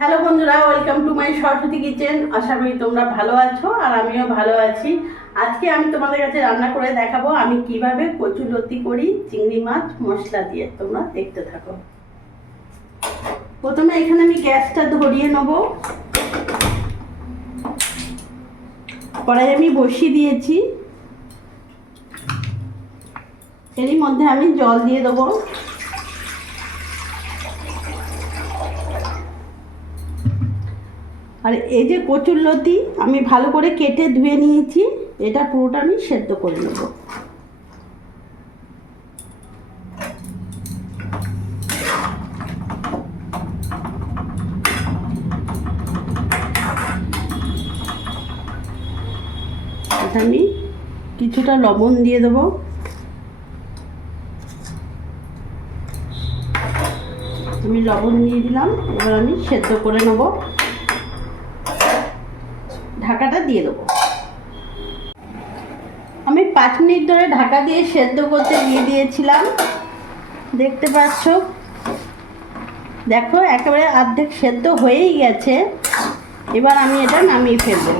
Hello বন্ধুরা, welcome to my Saraswati kitchen. আশা করি তোমরা ভালো আছো আর আমিও ভালো আছি। আজকে আমি তোমাদের কাছে রান্না করে দেখাবো আমি কিভাবে কচুলতি করি চিংড়ি মাছ মশলা দিয়ে। তোমরা দেখতে থাকো। প্রথমে এখানে আমি গ্যাসটা ধরিয়ে নেব। কড়াই আমি বসিয়ে দিয়েছি। এরই মধ্যে আমি জল দিয়ে দেবো। আর এই যে কচুরলতি আমি ভালো করে কেটে ধুয়ে নিয়েছি, এটা পুরোটা আমি সেদ্ধ করে নেব। এটা আমি কিছুটা লবণ দিয়ে দেবো। আমি লবণ দিয়ে দিলাম। এবার আমি সেদ্ধ করে নেব। ঢাকাটা দিয়ে দেবো। আমি 5 মিনিট ধরে ঢাকা দিয়ে সেদ্ধ করতে দিয়ে দিয়েছিলাম। দেখতে পাচ্ছ, দেখো একেবারে অর্ধেক সেদ্ধ হয়েই গেছে। এবার আমি এটা নামিয়ে ফেলবো।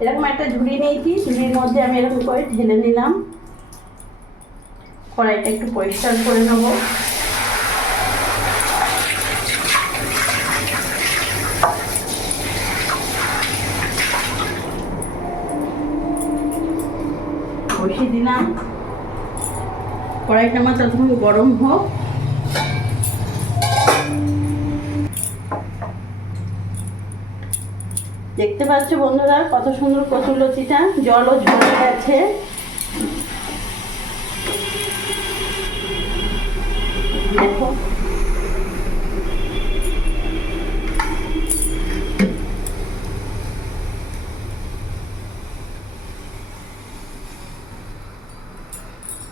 এরকম একটা ঝুড়ি নিয়েছি, ঝুড়ির মধ্যে আমি এরকম করে ঢেলে নিলাম। কড়াইটা একটু পরিষ্কার করে নেব। বসিয়ে দিলাম। কড়াইটা আমার ততক্ষণ গরম হোক। দেখতে পাচ্ছ বন্ধুরা কত সুন্দর কচুরলতিটা, জলও ঝরে গেছে। দেখো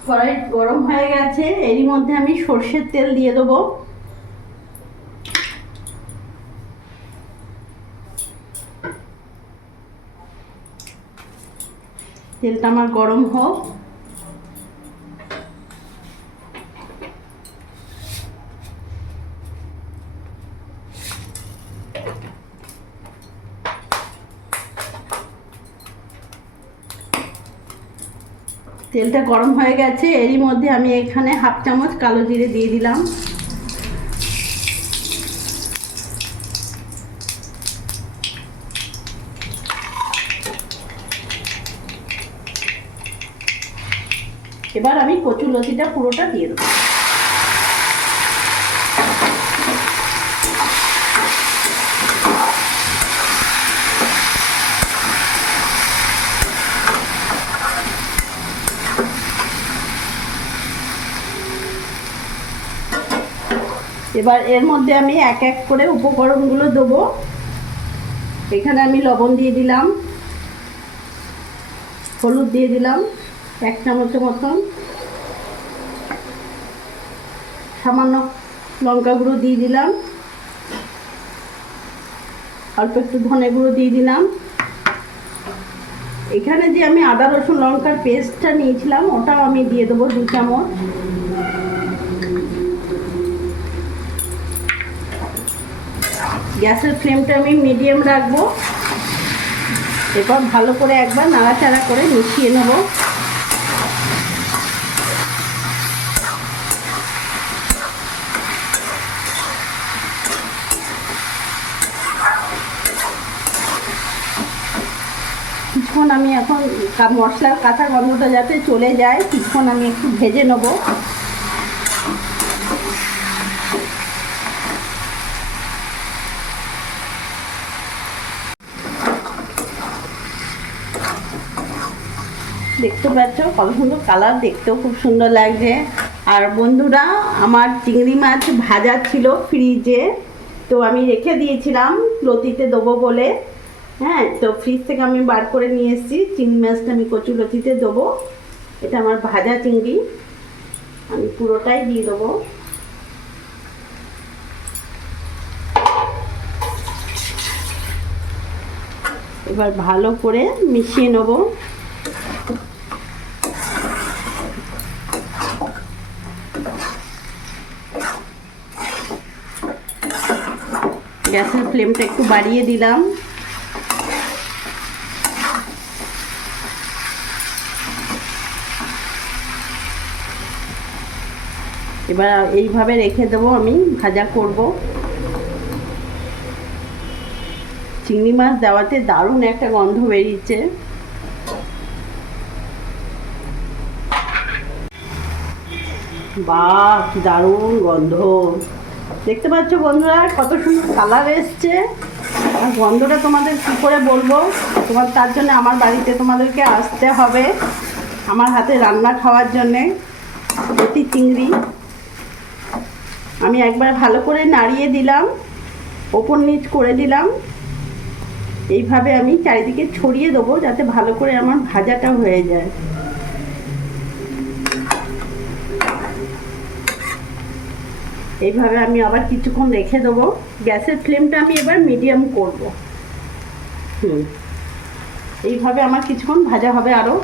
কড়াই গরম হয়ে গেছে। এরই মধ্যে আমি সর্ষের তেল দিয়ে দেবো। তেলটা আমার গরম হোক। তেলটা গরম হয়ে গেছে। এরই মধ্যে আমি এখানে হাফ চামচ কালো জিরে দিয়ে দিলাম। এবার আমি কচুরলতিটা পুরোটা দিয়ে দেবো। এবার এর মধ্যে আমি এক এক করে উপকরণগুলো দেবো। এখানে আমি লবণ দিয়ে দিলাম, হলুদ দিয়ে দিলাম 1 চামচের মতন, সামান্য লঙ্কা গুঁড়ো দিয়ে দিলাম, অল্প একটু ধনে গুঁড়ো দিয়ে দিলাম। এখানে যে আমি আদা রসুন লঙ্কার পেস্টটা নিয়েছিলাম ওটাও আমি দিয়ে দেবো 2 চামচ। গ্যাসের ফ্লেমটা আমি মিডিয়াম রাখবো। এবার ভালো করে একবার নাড়াচাড়া করে মিশিয়ে নেব। কিছুক্ষণ আমি এখন মশলার কাঁচা গন্ধটা যাতে চলে যায়, কিছুক্ষণ আমি একটু ভেজে নেব। দেখতে পাচ্ছ কত সুন্দর কালার, দেখতেও খুব সুন্দর লাগছে। আর বন্ধুরা, আমার চিংড়ি মাছ ভাজা ছিল ফ্রিজে, তো আমি রেখে দিয়েছিলাম লতিতে দেবো বলে। হ্যাঁ, তো ফ্রিজ থেকে আমি বার করে নিয়ে এসেছি। চিংড়ি মাছটা আমি কচুলতিতে দেবো। এটা আমার ভাজা চিংড়ি, আমি পুরোটাই দিয়ে দেবো। এবার ভালো করে মিশিয়ে নেব। গ্যাসের ফ্লেমটা একটু বাড়িয়ে দিলাম। এবার এইভাবে রেখে দেবো, আমি ভাজা করব। চিংড়ি মাছ দেওয়াতে দারুণ একটা গন্ধ বেরিয়েছে। বাহ, কি দারুণ গন্ধ! দেখতে পাচ্ছ বন্ধুরা, কত সুন্দর কালার এসছে। আর গন্ধটা তোমাদের কী করে বলবো, তার জন্য আমার বাড়িতে তোমাদেরকে আসতে হবে আমার হাতে রান্না খাওয়ার জন্যে। লতি চিংড়ি আমি একবার ভালো করে নাড়িয়ে দিলাম, ওপর নিচ করে দিলাম। এইভাবে আমি চারিদিকে ছড়িয়ে দেবো যাতে ভালো করে আমার ভাজাটা হয়ে যায়। এইভাবে আমি আবার কিছুক্ষণ রেখে দেবো। গ্যাসের ফ্লেমটা আমি এবার মিডিয়াম করব। এইভাবে আমার কিছুক্ষণ ভাজা হবে আরও।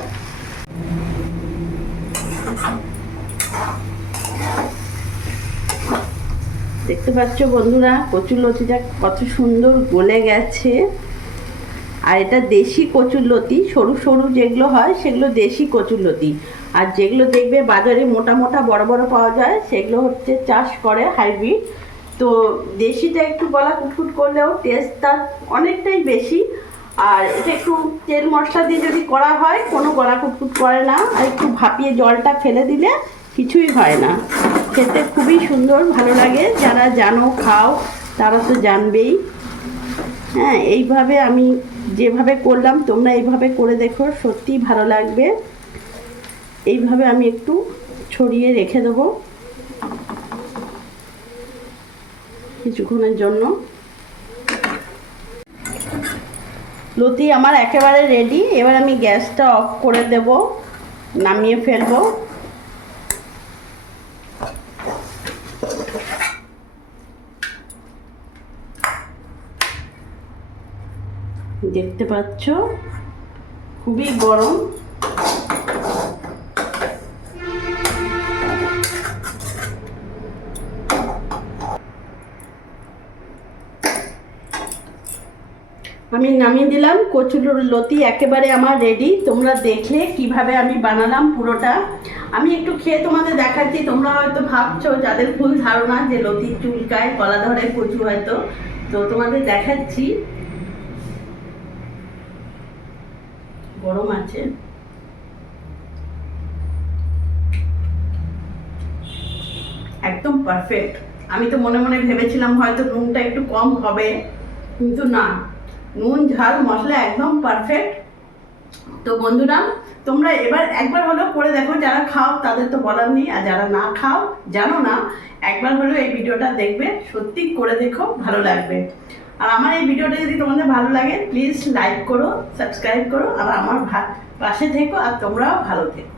দেখতে পাচ্ছ বন্ধুরা, কচুরলতিটা কত সুন্দর গলে গেছে। আর এটা দেশি কচুরলতি, সরু সরু যেগুলো হয় সেগুলো দেশি কচুরলতি। আর যেগুলো দেখবে বাজারে মোটা মোটা বড় বড় পাওয়া যায় সেগুলো হচ্ছে চাষ করে হাইব্রিড। তো দেশিটা একটু গলা কুটকুট করলেও টেস্ট তার অনেকটাই বেশি। আর এটা একটু তেল মশলা দিয়ে যদি করা হয় কোনো গলা কুটকুট করে না। আর একটু ভাপিয়ে জলটা ফেলে দিলে কিছুই হয় না। খেতে খুবই সুন্দর, ভালো লাগে। যারা জানো খাও তারা তো জানবেই। হ্যাঁ, এইভাবে আমি যেভাবে করলাম তোমরা এইভাবে করে দেখো, সত্যিই ভালো লাগবে। এইভাবে আমি একটু ছড়িয়ে রেখে দেবো কিছুক্ষণের জন্য। লতি আমার একেবারে রেডি। এবার আমি গ্যাসটা অফ করে দেব, নামিয়ে ফেলবো। দেখতে পাচ্ছ খুবই গরম। আমি নামিয়ে দিলাম। কচুরলতি একেবারে আমার রেডি। তোমরা দেখলে কিভাবে আমি বানালাম পুরোটা। আমি একটু খেয়ে তোমাদের দেখাচ্ছি। তোমরা হয়তো ভাবছো, যাদের ভুল ধারণা যে লতি চুলকায়, গলা ধরে কচু হয়তো, তো তোমাদের দেখাচ্ছি। গরম আছে, একদম পারফেক্ট। আমি তো মনে মনে ভেবেছিলাম হয়তো নুনটা একটু কম হবে, কিন্তু না, নুন ঝাল মশলা একদম পারফেক্ট। তো বন্ধুরা, তোমরা এবার একবার হলেও করে দেখো। যারা খাও তাদের তো বলার নেই, আর যারা না খাও, জানো না, একবার হলেও এই ভিডিওটা দেখবে। সত্যি করে দেখো, ভালো লাগবে। আর আমার এই ভিডিওটা যদি তোমাদের ভালো লাগে প্লিজ লাইক করো, সাবস্ক্রাইব করো, আর আমার পাশে থেকো। আর তোমরাও ভালো থেকো।